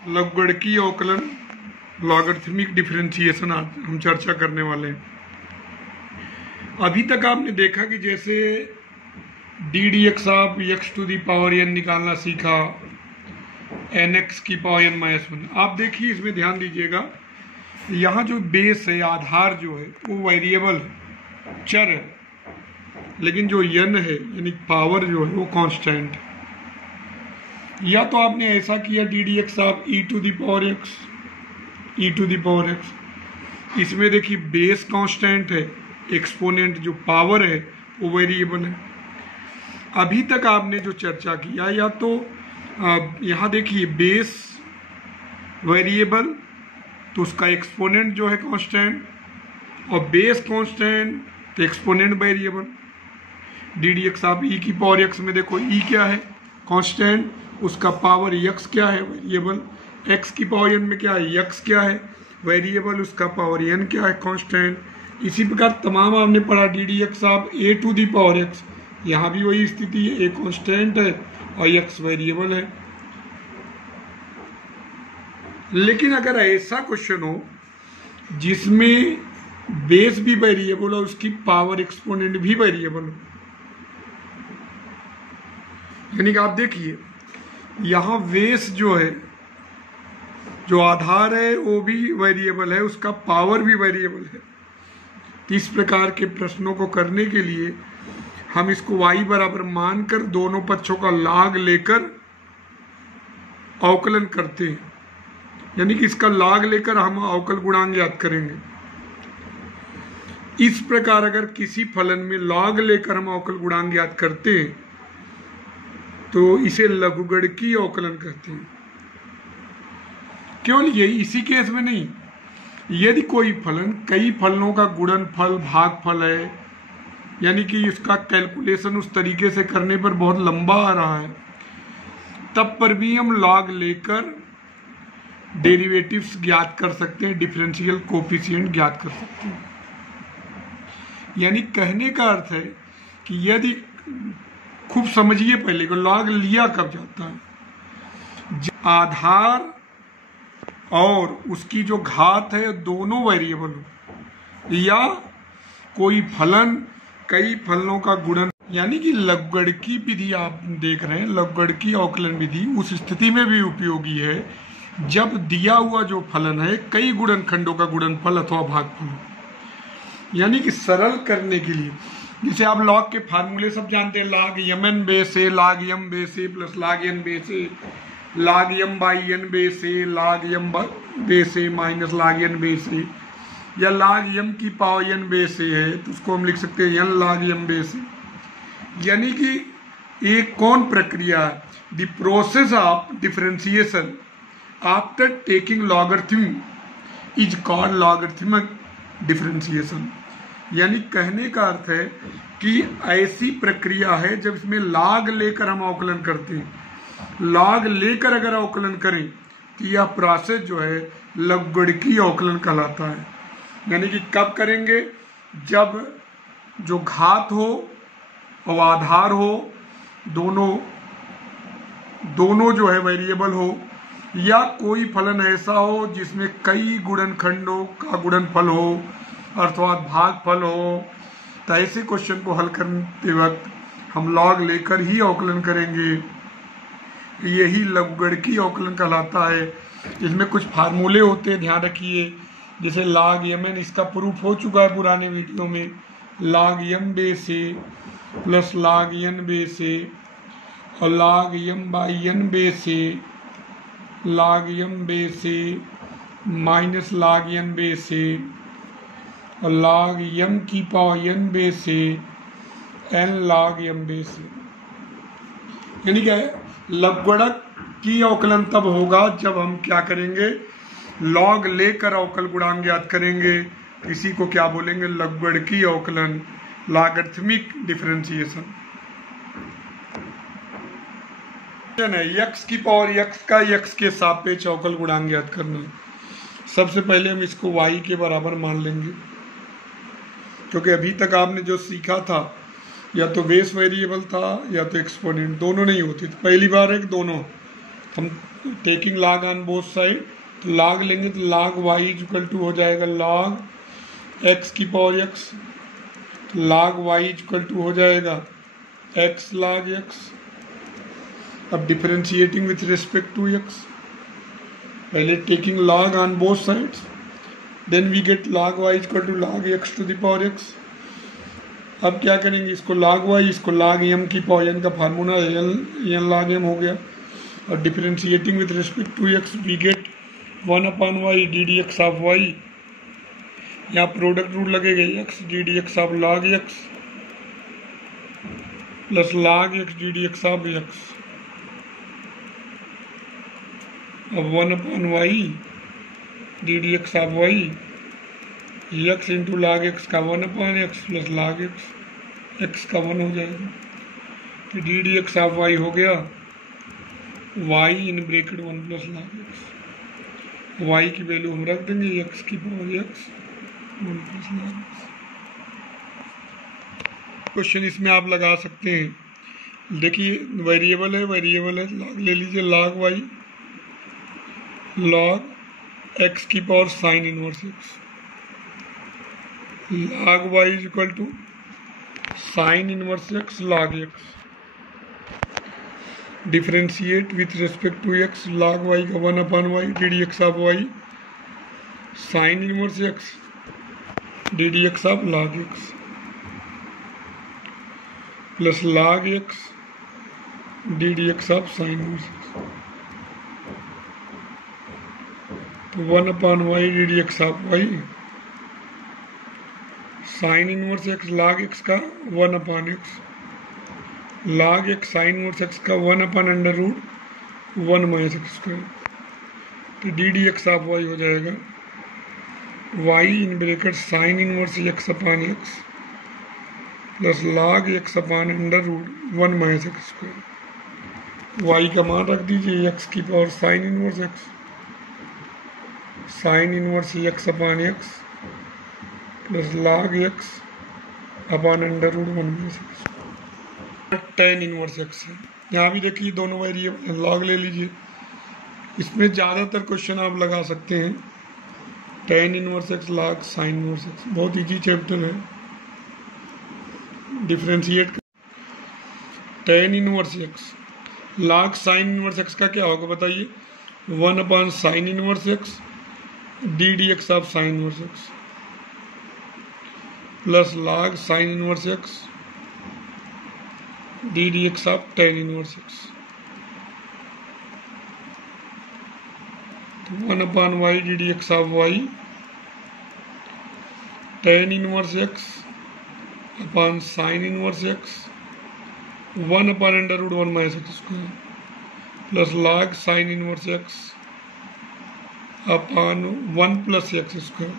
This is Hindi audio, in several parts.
लघुगणकीय अवकलन लॉगरिथमिक डिफरेंशिएशन आज हम चर्चा करने वाले हैं। अभी तक आपने देखा कि जैसे डी डी एक्स आप x to the power n निकालना सीखा, एन एक्स की पावर एन माइनस वन। आप देखिए इसमें ध्यान दीजिएगा, यहाँ जो बेस है, आधार जो है वो वेरिएबल है, चर है, लेकिन जो यन है यानी पावर जो है वो कांस्टेंट है। या तो आपने ऐसा किया D d x of e to the power x, e to the power x, इसमें देखिए बेस कांस्टेंट है, एक्सपोनेंट जो पावर है वो वेरिएबल है। अभी तक आपने जो चर्चा किया, या तो यहाँ देखिए बेस वेरिएबल तो उसका एक्सपोनेंट जो है कांस्टेंट, और बेस कांस्टेंट तो exponent variable. D d x of ई की पावर एक्स में देखो ई क्या है कांस्टेंट, उसका पावर एक्स क्या है वेरिएबल, एक्स की पावर एन में क्या है एक्स क्या है वेरिएबल, उसका पावर एन क्या है कांस्टेंट। इसी प्रकार तमाम आपने पढ़ा डी डी एक्स आप ए टू दी पावर एक्स, यहाँ भी वही स्थिति है, ए कांस्टेंट है और एक्स वेरिएबल है। लेकिन अगर ऐसा क्वेश्चन हो जिसमें बेस भी वेरिएबल और उसकी पावर एक्सपोनेंट भी वेरिएबल हो, यानी कि आप देखिए यहाँ बेस जो है, जो आधार है वो भी वेरिएबल है, उसका पावर भी वेरिएबल है। तो इस प्रकार के प्रश्नों को करने के लिए हम इसको y बराबर मानकर दोनों पक्षों का लॉग लेकर अवकलन करते हैं, यानी कि इसका लॉग लेकर हम अवकल गुणांक ज्ञात करेंगे। इस प्रकार अगर किसी फलन में लॉग लेकर हम अवकल गुणांक ज्ञात करते हैं तो इसे लघुगणकीय अवकलन कहते हैं। केवल यही, इसी केस में नहीं, यदि कोई फलन कई फलनों का गुणनफल भागफल है, यानी कि इसका कैलकुलेशन उस तरीके से करने पर बहुत लंबा आ रहा है, तब पर भी हम लॉग लेकर डेरिवेटिव्स ज्ञात कर सकते हैं, डिफरेंशियल कोफिशिएंट ज्ञात कर सकते हैं। यानी कहने का अर्थ है कि यदि, खूब समझिए पहले को, लॉग लिया कब जाता है, आधार और उसकी जो घात है दोनों वेरिएबल हो, या कोई फलन कई फलनों का गुणन, यानी कि लघुगणकीय विधि आप देख रहे हैं, लघुगणकीय अवकलन विधि उस स्थिति में भी उपयोगी है जब दिया हुआ जो फलन है कई गुणनखंडों का गुणनफल अथवा भागफल हो। यानी कि सरल करने के लिए, जैसे आप लॉग के फार्मूले सब जानते हैं, log m n base a, log m base a plus log n base a, log m by n base a, log m base a minus log n base a, या लॉग यम की पावर एन बेस ए है तो उसको हम लिख सकते हैं N log m base a. यानी कि एक कौन प्रक्रिया है, the process of differentiation after taking logarithm is called logarithmic differentiation. यानी कहने का अर्थ है कि ऐसी प्रक्रिया है जब इसमें लॉग लेकर हम अवकलन करते हैं। लॉग लेकर अगर अवकलन करें तो यह प्रोसेस जो है लघुगणकीय अवकलन कहलाता है। यानी कि कब करेंगे, जब जो घात हो और आधार हो दोनों जो है वेरिएबल हो, या कोई फलन ऐसा हो जिसमें कई गुणनखंडों का गुणनफल हो अर्थात भागफल हो, तो ऐसे क्वेश्चन को हल करते वक्त हम लॉग लेकर ही अवकलन करेंगे। यही लघुगणकीय अवकलन कहलाता है। इसमें कुछ फार्मूले होते हैं, ध्यान रखिए, जैसे लॉग यम एन, इसका प्रूफ हो चुका है पुराने वीडियो में, log m base a plus log n base a, और log m by n base a, log m base a minus log n base a, और लॉग यम की power n base a n log m base a. यानी क्या है, लघुगणकीय अवकलन तब होगा जब हम क्या करेंगे, लॉग लेकर अवकल गुणांक ज्ञात करेंगे। इसी को क्या बोलेंगे, लघुगणकीय अवकलन, लॉगरिथमिक डिफरेंशिएशन है। एक्स की पावर एक्स का एक्स के सापेक्ष अवकल गुणांक ज्ञात करना। सबसे पहले हम इसको y के बराबर मान लेंगे, क्योंकि अभी तक आपने जो सीखा था या तो बेस वेरिएबल था या तो एक्सपोनेंट, दोनों नहीं होती। तो पहली बार है कि दोनों हम taking log on both side, तो log लेंगे तो log y is equal to हो जाएगा log x की पावर x, तो log y is equal to हो जाएगा x log x। अब differentiating with respect to x, पहले taking log on both sides, then we get log y is equal to log x to the power x। अब क्या करेंगे, इसको log y, इसको log m की पावर n का फार्मूला n log m हो गया, और differentiating with respect to x we get 1/y d d x of y, यहाँ प्रोडक्ट रूल लगेगा x d d x of log x plus log x d d x of x। अब 1/y d d x of y, x into log x का 1/x प्लस log x का 1 हो जाएगा, तो d d x of y हो गया y इन bracket 1 plus log x। y की वैल्यू हम रख देंगे x की power x 1 plus log x। Question इसमें आप लगा सकते हैं, देखिए वेरिएबल है log ले लीजिए log y log x की power sine inverse x, log y is equal to sine inverse x log x। Differentiate with respect to x, log y का 1/y d d x of y sine inverse x d d x of log x plus log x d d x of sine inverse x, तो 1/y d d x of y sine inverse x log x का 1/x log x sine inverse x का 1/√1 माइनस x स्क्वायर, तो d d x of y हो जाएगा y इन bracket sine inverse x/x plus log x/√1 minus x square. y का मान रख दीजिए x की power sine inverse x, sine inverse x/x plus log x/√1 minus x। Tan inverse x है, यहाँ भी देखिए दोनों वेरिएबल log ले लीजिए, इसमें ज़्यादातर क्वेश्चन आप लगा सकते हैं। Tan inverse x log sine inverse x, बहुत इजी चैप्टर है। Differentiate tan inverse x log sine inverse x का क्या होगा बताइए, 1/sin inverse x d d x of sine inverse x plus log sine inverse x d d x of tan inverse x, 1/y d d x of y tan inverse x upon sine inverse x 1/√1 minus x square plus log sine inverse x upon 1 plus x square,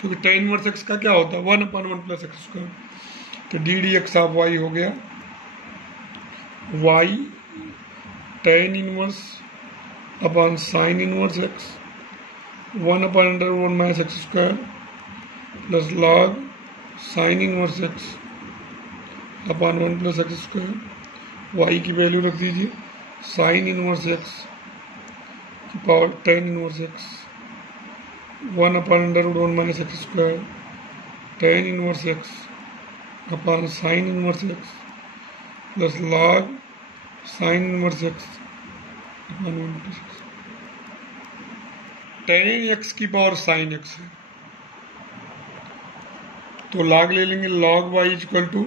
क्योंकि टेन इनवर्स x का क्या होता है 1/1 प्लस x स्क्वायर, तो d d x of y हो गया y tan inverse upon sine inverse x 1/√1 minus x square plus log sine inverse x upon 1 plus x square. y की वैल्यू रख दीजिए साइन इनवर्स x की power tan inverse x 1/√1 minus x square tan inverse x upon sine inverse x plus log sine inverse x upon 1 plus x। Ten x की पावर साइन x है, तो log ले लेंगे log y is equal to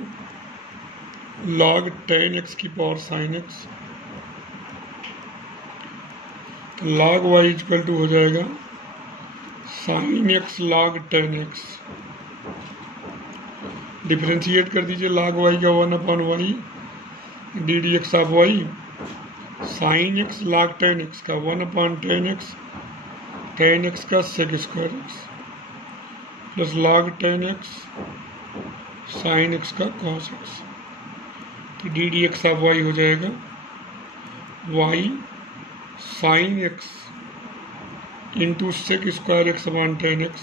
log ten x की पावर साइन x, तो log y is equal to हो जाएगा sine x log ten x। Differentiate कर दीजिए log y का 1/y d d x of y sine x log ten x का 1/10x टेन x का sec square x plus log ten x sine x का cos x, तो d d x of y हो जाएगा y sine x into sec square x/10x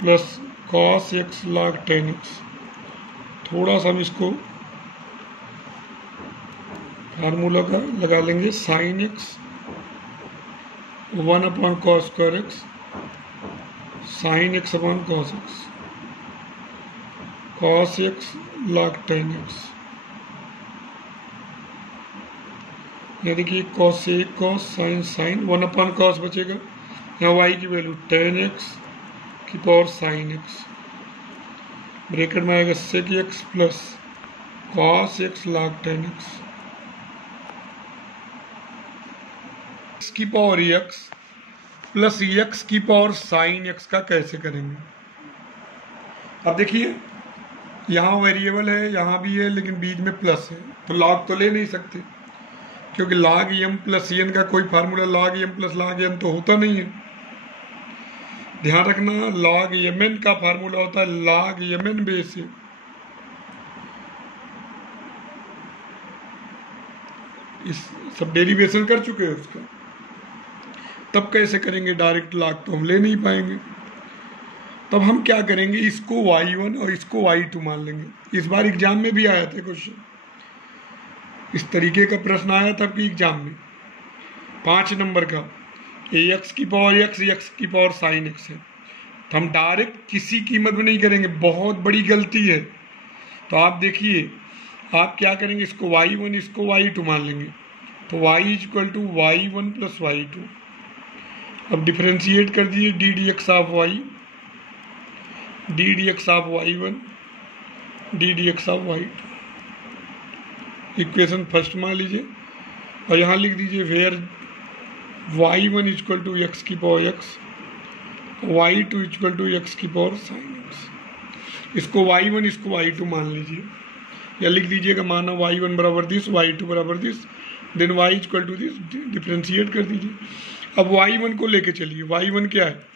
plus cos x log 10x। थोड़ा सा हम इसको फार्मूला का लगा लेंगे sine x 1 upon cos square x sine x upon cos x log tan x, यानी कि कॉस एक कॉस साइन 1 अपॉन कॉस बचेगा, यहाँ y की वैल्यू tan एक्स की पावर साइन एक्स, ब्रैकेट में आएगा sec x plus cos x log tan x की पावर एक्स प्लस एक्स की पावर साइन एक्स का कैसे करेंगे। अब देखिए यहाँ वेरिएबल है, यहाँ भी है, लेकिन बीच में प्लस है, तो लॉग तो ले नहीं सकते, क्योंकि log m प्लस n का कोई formula log m plus log n तो होता नहीं है। ध्यान रखना log mn का फार्मूला होता है log mn बेस है। इस सब डेरिवेशन कर चुके हैं उसका, तब कैसे करेंगे, डायरेक्ट log तो हम ले नहीं पाएंगे। तब हम क्या करेंगे, इसको y1 और इसको y2 मान लेंगे। इस बार एग्जाम में भी आया था क्वेश्चन, इस तरीके का प्रश्न आया था कि एग्जाम में 5 नंबर का, एक्स की पावर एक्स की पावर साइन एक्स है, तो हम डायरेक्ट किसी कीमत में नहीं करेंगे, बहुत बड़ी गलती है। तो आप देखिए आप क्या करेंगे, इसको y1 इसको y2 मान लेंगे, तो y equal to y1 plus y2। अब डिफ्रेंशिएट कर दीजिए d d x of y, d d x of y1 d d x of y2, equation first मान लीजिए और यहाँ लिख दीजिए where y1 equal to x की power x, y2 equal to x की पावर साइन एक्स। इसको y1 इसको y2 मान लीजिए, या लिख दीजिएगा माना y1 बराबर दिस y2 बराबर this, then y equal to this, differentiate कर दीजिए। अब y1 को लेके चलिए, y1 क्या है,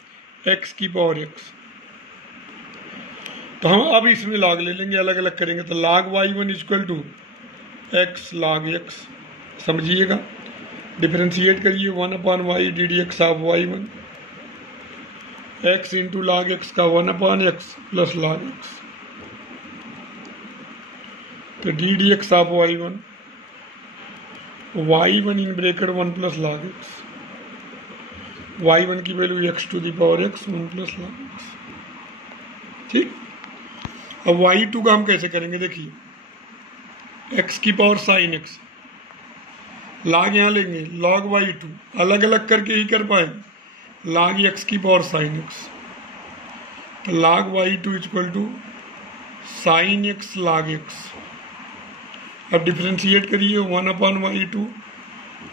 x की पावर x, तो हम अब इसमें log ले लेंगे, अलग अलग करेंगे, तो log y1 equal to x log x, समझिएगा, डिफ्रेंशिएट करिए 1 upon y d d x of y1, x into log x का 1 upon x plus log x, तो d d x of y1 in bracket 1 plus log x, y1 की value x to the power x 1 plus log x, ठीक। अब y2 का हम कैसे करेंगे, देखिए x की पावर साइन x, log यहाँ लेंगे log y2, अलग अलग करके ही कर पाएंगे, log x की पावर साइन x, तो log y2 equal to sine x log x। अब डिफ्रेंशिएट करिए 1 upon y2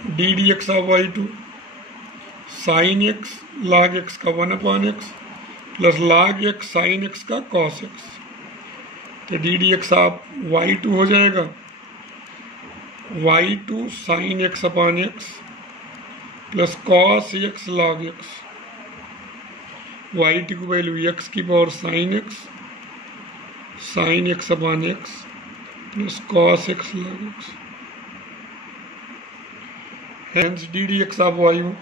d d x of y2 sine x log x का 1 upon x plus log x sine x का cos x, तो d d x of y2 हो जाएगा y2 sine x upon x plus cos x log x, y2 की वैल्यू x की power sine x upon x plus cos x log x, hence d d x of y,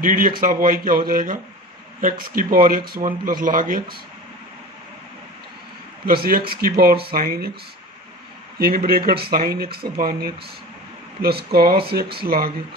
d d x of y क्या हो जाएगा, x की power x 1 plus log x plus x की power sine x in bracket sine x upon x plus cos x log x।